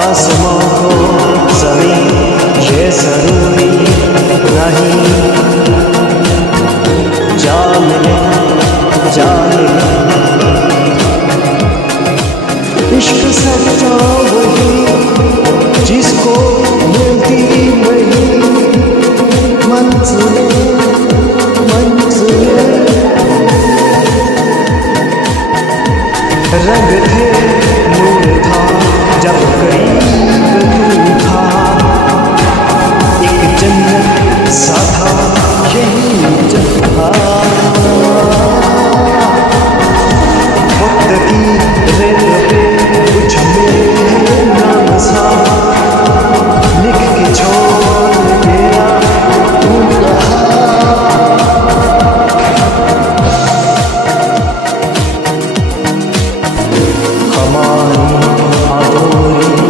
आसमां को ज़मीं ये ज़रूरी नहीं, जा मिले इश्क सच्चा वही जिसको मिलती वही मंज़िलें रंग थे नूर था जब करीब तू था, एक जन्नत सा था यही जहाँ। वक्त की रेत पे कुछ मेरे नाम सा लिख के छोड़ गया तू रहा। हमारी अधूरी